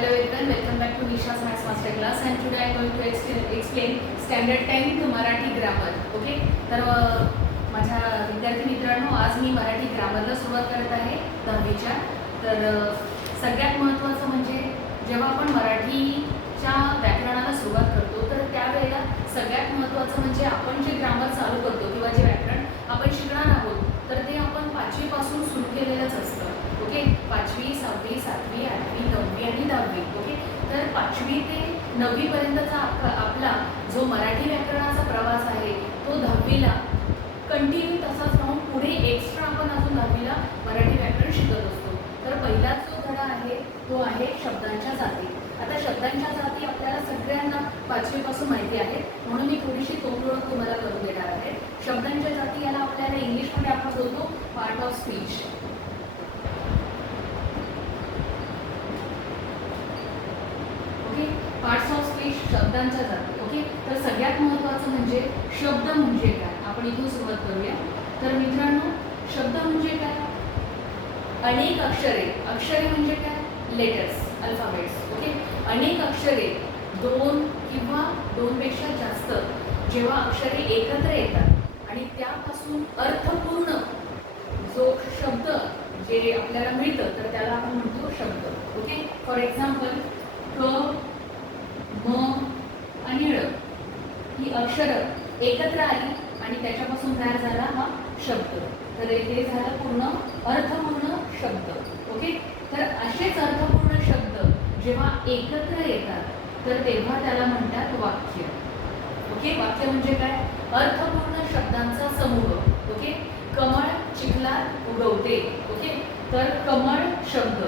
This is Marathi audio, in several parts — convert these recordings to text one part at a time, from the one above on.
Hello everyone, welcome back to Nisha's Maths Master Class and today I am going to explain Standard 10 to Marathi Grammar. Okay? तर माझ्या विद्यार्थी मित्रांनो आज मी मराठी ग्रामरला सुरुवात करत आहे 10वीच्या. तर सगळ्यात महत्त्वाचं म्हणजे जेव्हा आपण मराठीच्या व्याकरणाला सुरुवात करतो तर त्यावेळेला सगळ्यात महत्त्वाचं म्हणजे आपण जे ग्रामर चालू करतो किंवा जे व्याकरण आपण शिकणार आहोत तर ते आपण 5वी पासून सुरू केलेलंच असतं. ओके, 5वी 6वी 7वी 8वी 9वी आणि 10वी. ओके, तर 5वी ते 9वी पर्यंतचा आपला जो मराठी व्याकरणाचा प्रवास आहे तो 10वीला कंटिन्यू तसाच राहून पुढे एक्स्ट्रा आपण अजून 10वीला मराठी व्याकरण शिकत असतो. तर पहिलाच जो धडा आहे तो आहे शब्दांच्या जाती. आता शब्दांच्या जाती आपल्याला सगळ्यांना 5वी पासून माहिती आहे म्हणून मी थोडीशी तोडओळख तुम्हाला करून देणार आहे. शब्दांच्या जाती याला आपल्याला इंग्लिशमध्ये आपण बोलतो part of speech. Parts of speech, शब्दांच्या जाती. ओके, तर सगळ्यात महत्त्वाचं म्हणजे शब्द म्हणजे काय आपण इथून सुरुवात करूया. तर मित्रांनो, शब्द म्हणजे काय? अनेक अक्षरे. अक्षरे म्हणजे काय? Letters, alphabets. ओके, अनेक अक्षरे, दोन किंवा दोनपेक्षा जास्त जेव्हा अक्षरे एकत्र येतात आणि त्यापासून अर्थपूर्ण जो शब्द जे आपल्याला मिळतं तर त्याला आपण म्हणतो शब्द. ओके, फॉर एक्झाम्पल क, म आणि ळ ही अक्षरं एकत्र आली आणि त्याच्यापासून तयार झाला हा शब्द. तर हे झालं पूर्ण अर्थपूर्ण शब्द. ओके, तर असेच अर्थपूर्ण शब्द जेव्हा एकत्र येतात तर तेव्हा त्याला म्हणतात वाक्य. ओके, वाक्य म्हणजे काय? अर्थपूर्ण शब्दांचा समूह. ओके, कमळ चिखलात उगवते. ओके, तर कमळ शब्द,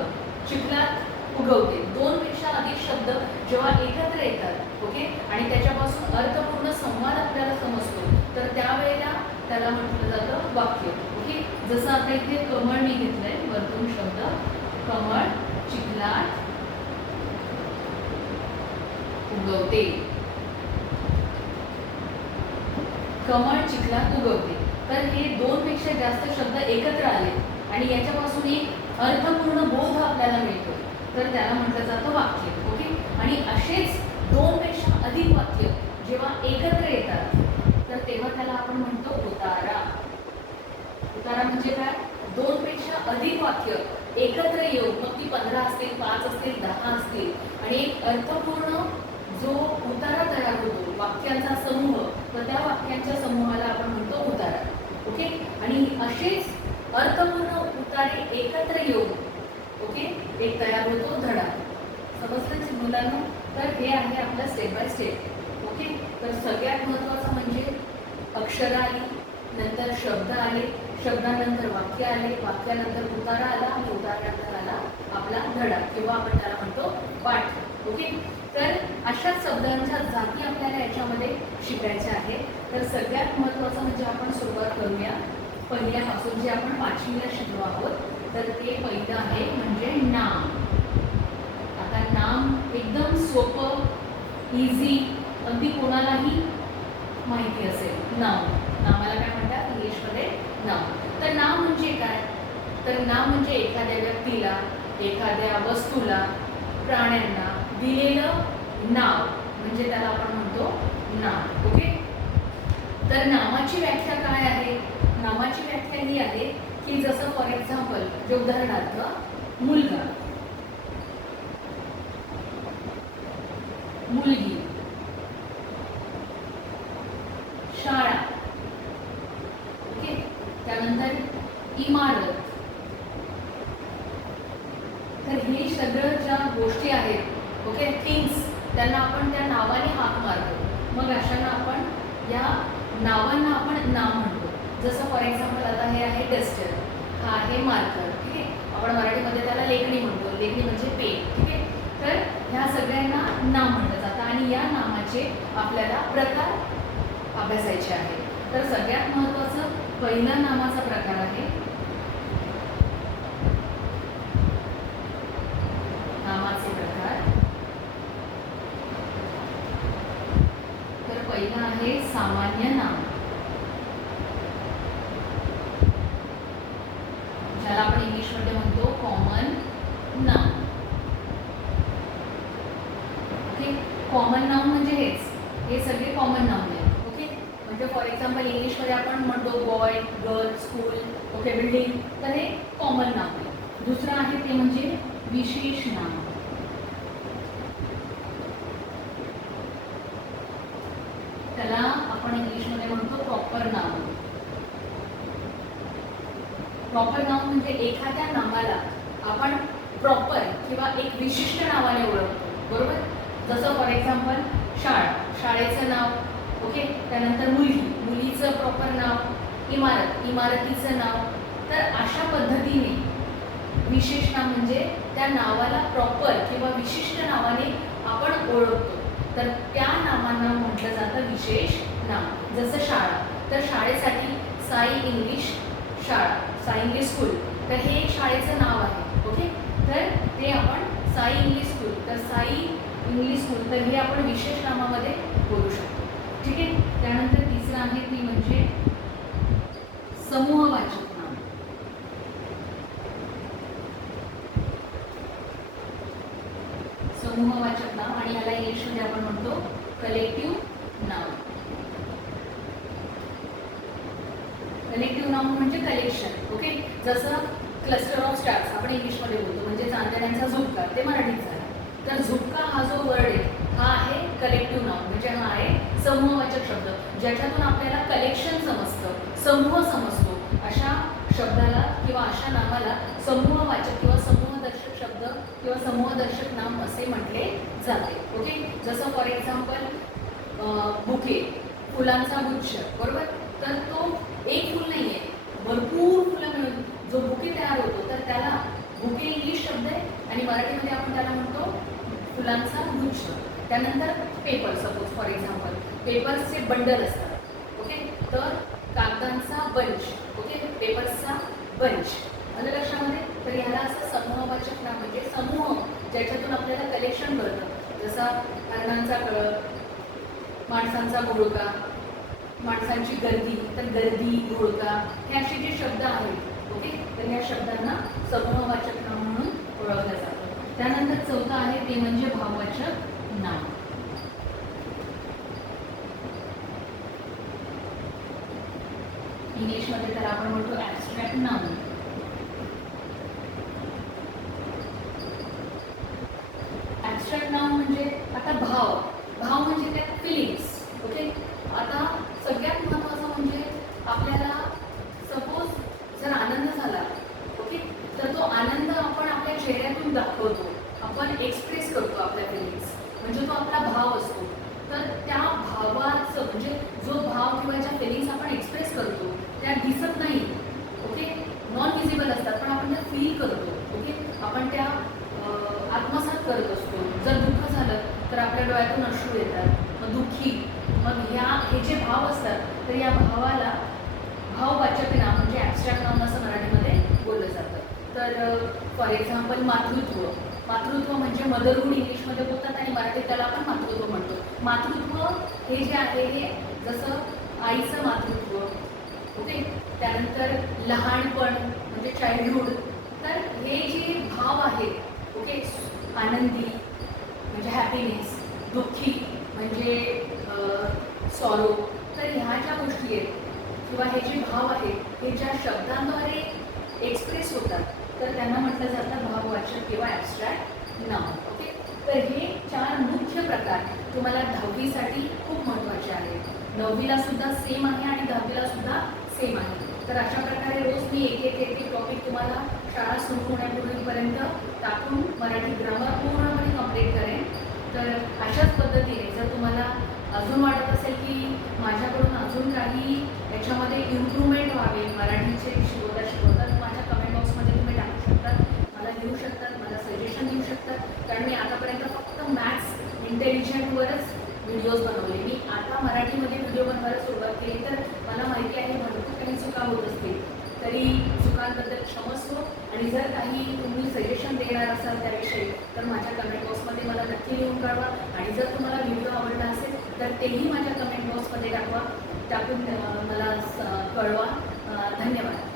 चिखलात उगवते, दोनपेक्षा अधिक शब्द जेव्हा एकत्र येतात ओके आणि त्याच्यापासून अर्थपूर्ण संवाद आपल्याला समजतो तर त्यावेळेला त्याला म्हटलं जातं वाक्य. ओके, जसं आता इथे कमळ मी घेतलंय वरतून शब्द, कमळ चिखलात उगवते. कमळ चिखलात उगवते. तर हे दोनपेक्षा जास्त शब्द एकत्र आले आणि याच्यापासून एक अर्थपूर्ण बोध आपल्याला मिळतो तर त्याला म्हटलं जातं वाक्य. ओके, आणि असेच दोनपेक्षा अधिक वाक्य जेव्हा एकत्र येतात तर तेव्हा त्याला आपण म्हणतो उतारा. उतारा म्हणजे काय? दोनपेक्षा अधिक वाक्य एकत्र येऊन मग ती 15 असतील, 5 असतील, 10 असतील आणि एक अर्थपूर्ण जो उतारा तयार होतो वाक्यांचा समूह तर त्या वाक्यांच्या समूहाला आपण म्हणतो उतारा. ओके, आणि असेच अर्थपूर्ण उतारे एकत्र येऊन ओके एक तयार होतो धडा. समजलं मुलांना? तर हे आहे आपलं स्टेप बाय स्टेप. ओके, तर सगळ्यात महत्त्वाचं म्हणजे अक्षर आली, नंतर शब्द आले, शब्दानंतर वाक्य आले, वाक्यानंतर उतारा आला आणि उतारानंतर आला आपला धडा किंवा आपण त्याला म्हणतो पाठ. ओके, तर अशाच शब्दांच्या जाती आपल्याला याच्यामध्ये शिकायच्या आहे. तर सगळ्यात महत्त्वाचं म्हणजे आपण सुरुवात करूया पहिल्यापासून जे आपण 5वीला शिकलो आहोत. तर ते पहिलं आहे म्हणजे नाम. आता नाम एकदम सोपं, इझी, अगदी कोणालाही माहिती असेल. नाम, नामाला काय म्हणतात इंग्लिशमध्ये? नाम. तर नाम म्हणजे काय? तर नाम म्हणजे एखाद्या व्यक्तीला, एखाद्या वस्तूला, प्राण्यांना दिलेलं नाव म्हणजे त्याला आपण म्हणतो नाम. ओके, तर नामाची व्याख्या काय आहे? नामाची व्याख्या ही आहे की जसं फॉर एक्झाम्पल जे उदाहरणार्थ मुलगा, मुलगी, शाळा. ओके, त्यानंतर इमारत. तर हे सगळं ज्या गोष्टी आहेत ओके थिंग्स त्यांना आपण त्या नावाने हाक मारतो. मग अशांना आपण या नावांना आपण नाव म्हणतो. जसं फॉर एक्झाम्पल आता हे आहे डस्टर, हा आहे मार्कर. ठीक आहे, आपण मराठीमध्ये त्याला लेखणी म्हणतो. लेखणी म्हणजे पेन. ठीक आहे, तर ह्या सगळ्यांना नाम म्हटलं जातं आणि या नामाचे आपल्याला प्रकार अभ्यासायचे आहे. तर सगळ्यात महत्त्वाचं पहिला नामाचा प्रकार आहे नामाचे प्रकार. तर पहिला आहे सामान्य नाम ज्याला आपण इंग्लिशमध्ये म्हणतो कॉमन नाम. कॉमन नाऊन म्हणजे हेच, हे सगळे कॉमन नाऊन आहेत. ओके, म्हणजे फॉर एक्झाम्पल इंग्लिशमध्ये आपण म्हणतो boy, girl, school, okay, building, तर हे कॉमन नाऊन आहे. दुसरं आहे ते म्हणजे विशेष नाम. त्याला आपण इंग्लिशमध्ये म्हणतो प्रॉपर नाउन. प्रॉपर नाउन म्हणजे एखाद्या नामाला आपण प्रॉपर किंवा एक विशिष्ट नावाने ओळखतो, बरोबर. जसं फॉर एक्झाम्पल शाळा, शाळेचं नाव, ओके. त्यानंतर मुलगी, मुलीचं प्रॉपर नाव, इमारत, इमारतीचं नाव. तर अशा पद्धतीने विशेष नाम म्हणजे त्या नावाला प्रॉपर किंवा विशिष्ट नावाने आपण ओळखतो, तर त्या नावांना म्हटलं जातं विशेष नाम. जसं शाळा, तर शाळेसाठी साई इंग्लिश शाळा, साई इंग्लिश स्कूल, तर हे एक शाळेचं नाव आहे. ओके, तर ते आपण साई इंग्लिश स्कूल, तर साई इंग्लिश स्कूल, तर हे आपण विशेष नामामध्ये बोलू शकतो. ठीक आहे. त्यानंतर तिसरं आहे ती म्हणजे समूहवाचक नाम. समूहवाचक नाम आणि याला इंग्लिशमध्ये आपण म्हणतो कलेक्टिव्ह नाम. कलेक्टिव्ह नाउन म्हणजे कलेक्शन. ओके, जसं क्लस्टर ऑफ स्टार्स आपण इंग्लिशमध्ये बोलतो, म्हणजे चांदण्यांचा झुपका, ते मराठीत झालं. तर झुपका हा जो वर्ड आहे हा आहे कलेक्टिव्ह नाउन, म्हणजे हा आहे समूहवाचक शब्द, ज्याच्यातून आपल्याला कलेक्शन समजतं, समूह समजतो. अशा शब्दाला किंवा अशा नावाला समूहवाचक किंवा समूहदर्शक शब्द किंवा समूहदर्शक नाम असे म्हटले जाते. ओके, जसं फॉर एक्झाम्पल बुके, फुलांचा गुच्छ, बरोबर. तर तो एक फुल नाही आहे, भरपूर फुलं मिळून जो बुके तयार होतो, तर त्याला बुके इंग्लिश शब्द आहे आणि मराठीमध्ये आपण त्याला म्हणतो फुलांचा गुच्छ. त्यानंतर पेपर, सपोज फॉर एक्झाम्पल पेपर्सचे बंडल असतात. ओके, तर कागदांचा बंच, ओके, पेपर्सचा बंच, आलं लक्षामध्ये. तर ह्याला असं समूहवाचक नाम म्हणजे समूह ज्याच्यातून आपल्याला कलेक्शन कळतं. जसा हरणांचा कळप, माणसांचा घोळका, माणसांची गर्दी, तर गर्दी, घोळका, हे असे जे शब्द आहेत. ओके, तर या शब्दांना समूहवाचक नाम म्हणून ओळखलं जातं. त्यानंतर चौथं आहे ते म्हणजे भाववाचक नाम. इंग्लिशमध्ये तर आपण म्हणतो ॲब्स्ट्रॅक्ट नाउन. ॲब्स्ट्रॅक्ट नाउन म्हणजे आता भाव, भाव म्हणजे त्या फिलिंग्स. ओके, आता सगळ्यात महत्त्वाचं म्हणजे आपल्याला सपोज जर आनंद झाला, ओके, तर तो आनंद आपण आपल्या चेहऱ्यातून दाखवतो, आपण एक्सप्रेस करतो आपल्या फिलिंग्स, म्हणजे तो आपला भाव असतो. तर त्या भावाचं म्हणजे जो भाव किंवा ज्या फिलिंग्स आपण एक्सप्रेस करतो त्या दिसत नाही. ओके, नॉन व्हिजिबल असतात, पण आपण त्या फील करतो. ओके, आपण त्या आत्मसात करत असतो. जर दुःख झालं तर आपल्या डोळ्यातून अश्रू येतात, मग दुःखी, मग हे जे भाव असतात तर या भावाला भाववाचक नाम म्हणजे ॲब्स्ट्रॅक्ट नाम असं मराठीमध्ये बोललं जातं. तर फॉर एक्झाम्पल मातृत्व, मातृत्व म्हणजे मदरहूड इंग्लिशमध्ये बोलतात आणि मराठीत त्याला आपण मातृत्व म्हणतो. मातृत्व हे जे आहे हे जसं आईचं मातृत्व, ओके, त्यानंतर लहानपण म्हणजे चाइल्डहूड. तर हे जे भाव आहेत, ओके, आनंदी म्हणजे हॅपीनेस, दुःखी म्हणजे सॉरो. तर ह्या ज्या गोष्टी आहेत किंवा हे जे भाव आहेत हे ज्या शब्दांद्वारे एक्सप्रेस होतात तर त्यांना म्हटलं जातं भाववाचक किंवा ॲब्स्ट्रॅक्ट नाम. ओके, तर हे 4 मुख्य प्रकार तुम्हाला 10वीसाठी खूप महत्त्वाचे आहेत. 9वीला सुद्धा सेम आहे आणि 10वीला सुद्धा सेम आहे. तर अशा प्रकारे रोज मी एक एक टॉपिक तुम्हाला शाळा सुरू होण्यापूर्वीपर्यंत टाकून मराठी ग्रामर पूर्णपणे कंप्लीट करेन. तर अशाच पद्धतीने जर तुम्हाला अजून वाटत असेल की माझ्याकडून अजून काही याच्यामध्ये इम्प्रूव्हमेंट व्हावे मराठीचे शिकवता माझ्या कमेंट बॉक्समध्ये तुम्ही टाकू शकतात, मला लिहू शकतात, मला सजेशन देऊ शकतात. कारण मी आतापर्यंत फक्त मॅथ्स इंटेलिजंटवरच व्हिडिओज बनवले. मी आता मराठीमध्ये व्हिडिओ बनवायला सुरुवात केली तर मला माहिती आहे भरपूर काही चुका होत असतील, तरी चुकांबद्दल क्षमस्व. आणि जर काही तुम्ही सजेशन देणार असाल त्याविषयी तर माझ्या कमेंट बॉक्समध्ये मला नक्की लिहून कळवा. आणि जर तुम्हाला व्हिडिओ आवडला असेल तर तेही माझ्या कमेंट बॉक्समध्ये टाकून मला कळवा. धन्यवाद.